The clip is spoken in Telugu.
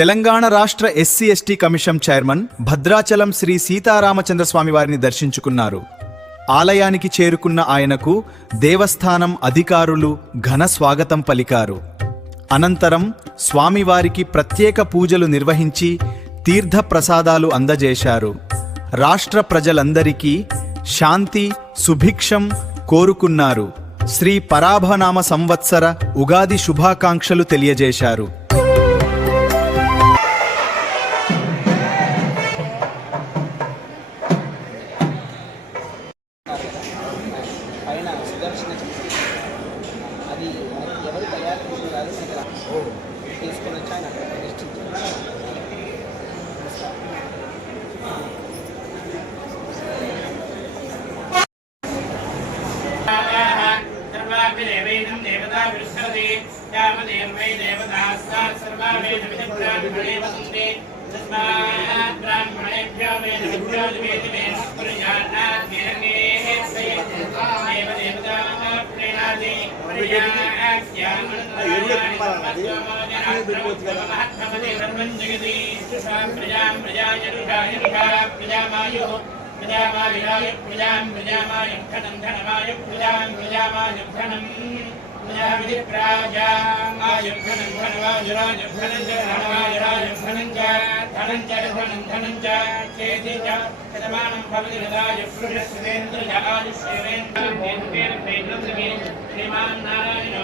తెలంగాణ రాష్ట్ర SC ST commission chairman Bhadrachalam Shri Sitaramachandra Swamy వారిని దర్శించుకున్నారు. ఆలయానికి చేరుకున్న ఆయనకు దేవస్థానం అధికారులు ఘన స్వాగతం పలికారు. అనంతరం స్వామివారికి ప్రత్యేక పూజలు నిర్వహించి తీర్థ ప్రసాదాలు అందజేశారు. రాష్ట్ర ప్రజలందరికీ శాంతి సుభిక్షం కోరుకున్నారు. శ్రీ పరాభనామ సంవత్సర ఉగాది శుభాకాంక్షలు తెలియజేశారు. శ్రీమాన్ నారాయణ